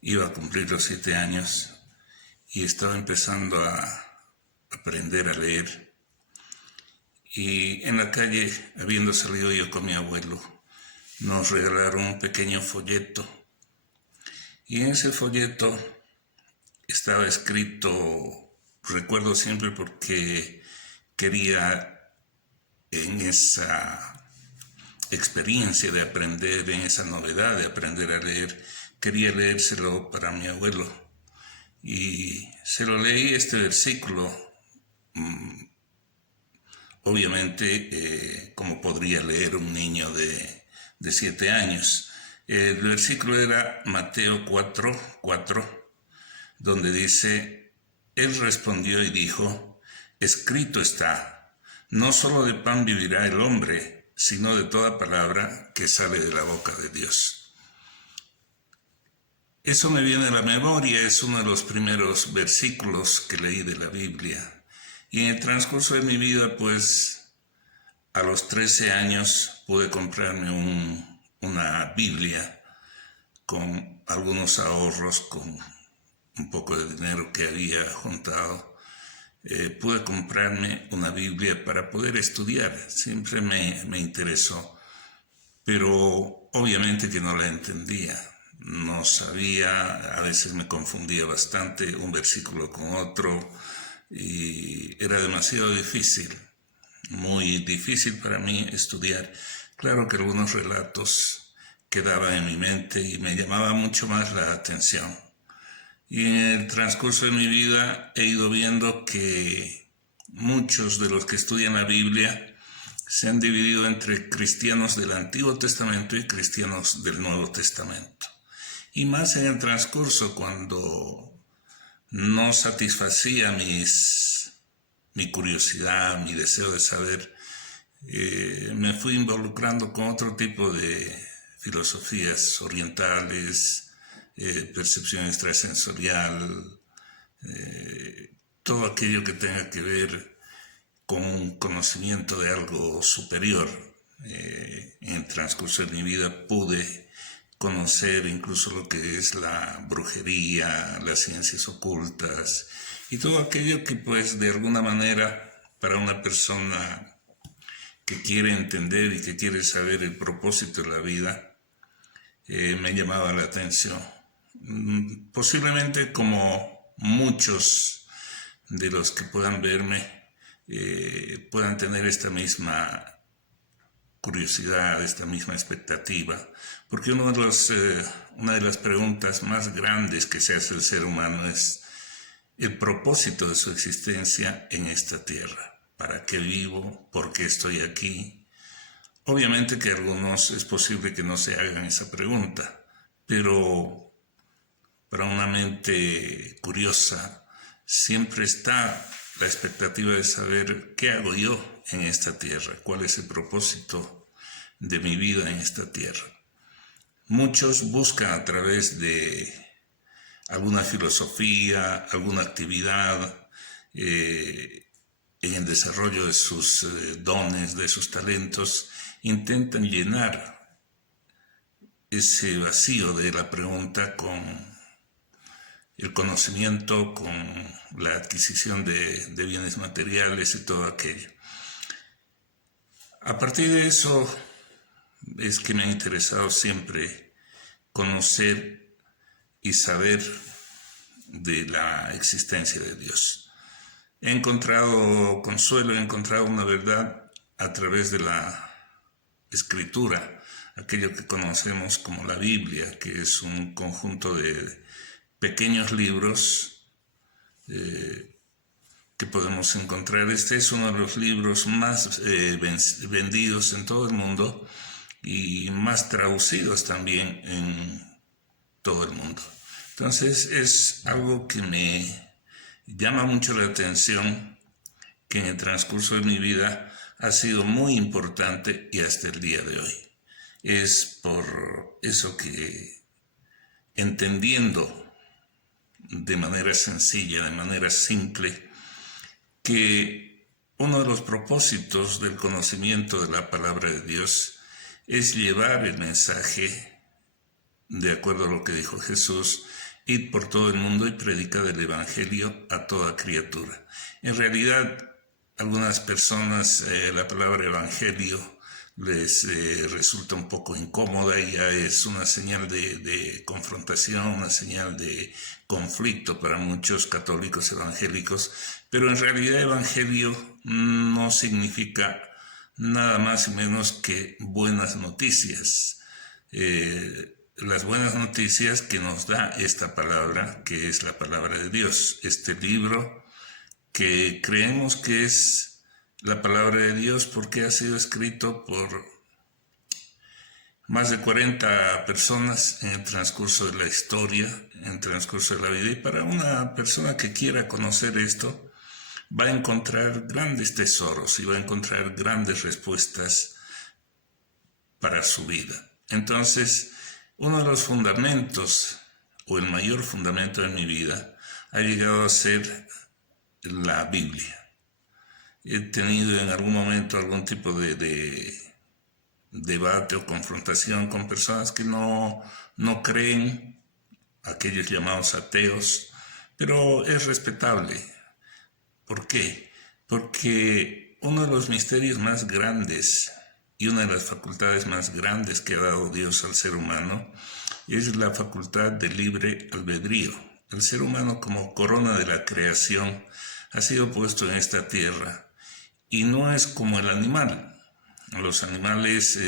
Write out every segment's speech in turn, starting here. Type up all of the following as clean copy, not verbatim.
Iba a cumplir los 7 años y estaba empezando a aprender a leer. Y en la calle, habiendo salido yo con mi abuelo, nos regalaron un pequeño folleto. Y en ese folleto estaba escrito, recuerdo siempre porque quería en esa experiencia de aprender, en esa novedad de aprender a leer, quería leérselo para mi abuelo. Y se lo leí este versículo, obviamente como podría leer un niño de 7 años. El versículo era Mateo 4:4, donde dice: Él respondió y dijo: escrito está, no solo de pan vivirá el hombre, sino de toda palabra que sale de la boca de Dios. Eso me viene a la memoria, es uno de los primeros versículos que leí de la Biblia. Y en el transcurso de mi vida, pues, a los 13 años pude comprarme una Biblia con algunos ahorros, con un poco de dinero que había juntado. Pude comprarme una Biblia para poder estudiar. Siempre me interesó, pero obviamente que no la entendía. No sabía, a veces me confundía bastante un versículo con otro y era demasiado difícil, muy difícil para mí estudiar. Claro que algunos relatos quedaban en mi mente y me llamaba mucho más la atención. Y en el transcurso de mi vida he ido viendo que muchos de los que estudian la Biblia se han dividido entre cristianos del Antiguo Testamento y cristianos del Nuevo Testamento. Y más en el transcurso, cuando no satisfacía mi curiosidad, mi deseo de saber, me fui involucrando con otro tipo de filosofías orientales, percepción extrasensorial, todo aquello que tenga que ver con un conocimiento de algo superior. En el transcurso de mi vida pude conocer incluso lo que es la brujería, las ciencias ocultas y todo aquello que pues de alguna manera para una persona que quiere entender y que quiere saber el propósito de la vida, me llamaba la atención. Posiblemente como muchos de los que puedan verme puedan tener esta misma curiosidad, esta misma expectativa, porque una de las preguntas más grandes que se hace el ser humano es el propósito de su existencia en esta tierra. ¿Para qué vivo? ¿Por qué estoy aquí? Obviamente que a algunos es posible que no se hagan esa pregunta, pero para una mente curiosa siempre está la expectativa de saber qué hago yo en esta tierra, cuál es el propósito de mi vida en esta tierra. Muchos buscan a través de alguna filosofía, alguna actividad, en el desarrollo de sus dones, de sus talentos, intentan llenar ese vacío de la pregunta con el conocimiento, con la adquisición de bienes materiales y todo aquello. A partir de eso es que me ha interesado siempre conocer y saber de la existencia de Dios. He encontrado consuelo, he encontrado una verdad a través de la escritura, aquello que conocemos como la Biblia, que es un conjunto de pequeños libros que podemos encontrar. Este es uno de los libros más vendidos en todo el mundo y más traducidos también en todo el mundo. Entonces es algo que me llama mucho la atención, que en el transcurso de mi vida ha sido muy importante y hasta el día de hoy. Es por eso que entendiendo de manera sencilla, de manera simple, que uno de los propósitos del conocimiento de la palabra de Dios es llevar el mensaje, de acuerdo a lo que dijo Jesús, id por todo el mundo y predicad el evangelio a toda criatura. En realidad, algunas personas la palabra evangelio les resulta un poco incómoda y ya es una señal de confrontación, una señal de conflicto para muchos católicos evangélicos, pero en realidad evangelio no significa nada más y menos que buenas noticias. Las buenas noticias que nos da esta palabra, que es la palabra de Dios, este libro que creemos que es la palabra de Dios porque ha sido escrito por más de 40 personas en el transcurso de la historia, en el transcurso de la vida. Y para una persona que quiera conocer esto, va a encontrar grandes tesoros y va a encontrar grandes respuestas para su vida. Entonces, uno de los fundamentos, o el mayor fundamento de mi vida, ha llegado a ser la Biblia. He tenido en algún momento algún tipo de debate o confrontación con personas que no creen, aquellos llamados ateos, pero es respetable. ¿Por qué? Porque uno de los misterios más grandes y una de las facultades más grandes que ha dado Dios al ser humano es la facultad de libre albedrío. El ser humano, como corona de la creación, ha sido puesto en esta tierra y no es como el animal. Los animales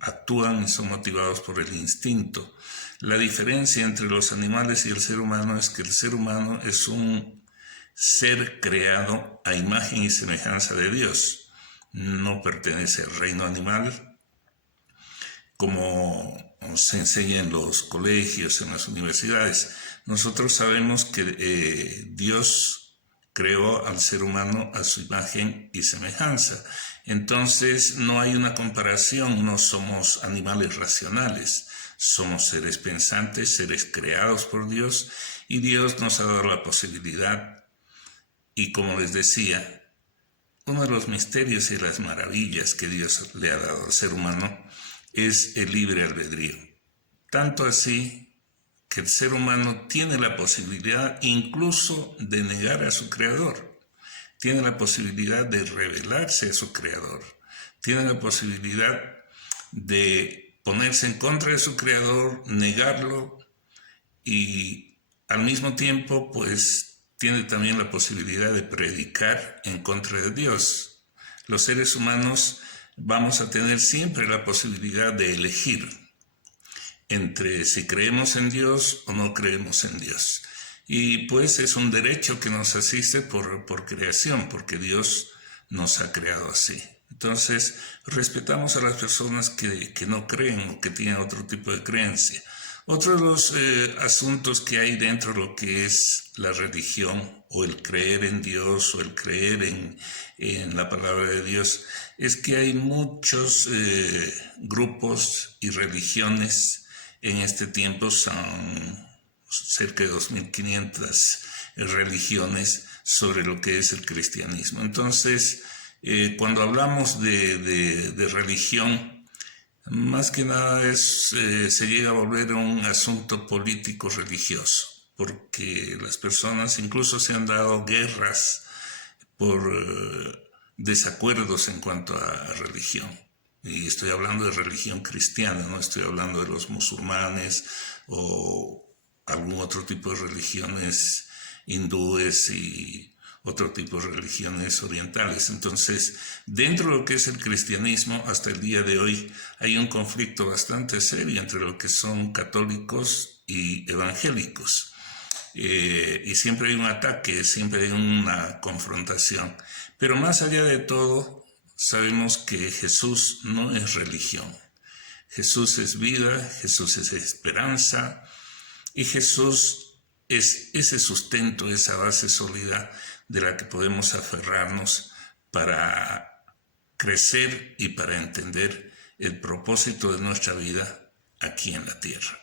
actúan y son motivados por el instinto. La diferencia entre los animales y el ser humano es que el ser humano es un ser creado a imagen y semejanza de Dios. No pertenece al reino animal, como se enseña en los colegios, en las universidades. Nosotros sabemos que Dios creó al ser humano a su imagen y semejanza. Entonces no hay una comparación, no somos animales racionales, somos seres pensantes, seres creados por Dios, y Dios nos ha dado la posibilidad. Y como les decía, uno de los misterios y las maravillas que Dios le ha dado al ser humano es el libre albedrío. Tanto así que el ser humano tiene la posibilidad incluso de negar a su creador. Tiene la posibilidad de rebelarse a su creador. Tiene la posibilidad de ponerse en contra de su creador, negarlo y al mismo tiempo pues tiene también la posibilidad de predicar en contra de Dios. Los seres humanos vamos a tener siempre la posibilidad de elegir entre si creemos en Dios o no creemos en Dios. Y pues es un derecho que nos asiste por creación, porque Dios nos ha creado así. Entonces, respetamos a las personas que no creen o que tienen otro tipo de creencia. Otro de los asuntos que hay dentro de lo que es la religión o el creer en Dios o el creer en la palabra de Dios es que hay muchos grupos y religiones en este tiempo. Son cerca de 2.500 religiones sobre lo que es el cristianismo. Entonces, cuando hablamos de religión, más que nada se llega a volver un asunto político-religioso, porque las personas incluso se han dado guerras por desacuerdos en cuanto a religión. Y estoy hablando de religión cristiana, no estoy hablando de los musulmanes o algún otro tipo de religiones hindúes y otro tipo de religiones orientales. Entonces, dentro de lo que es el cristianismo, hasta el día de hoy, hay un conflicto bastante serio entre lo que son católicos y evangélicos. Y siempre hay un ataque, siempre hay una confrontación. Pero más allá de todo, sabemos que Jesús no es religión. Jesús es vida, Jesús es esperanza, y Jesús es ese sustento, esa base sólida de la que podemos aferrarnos para crecer y para entender el propósito de nuestra vida aquí en la tierra.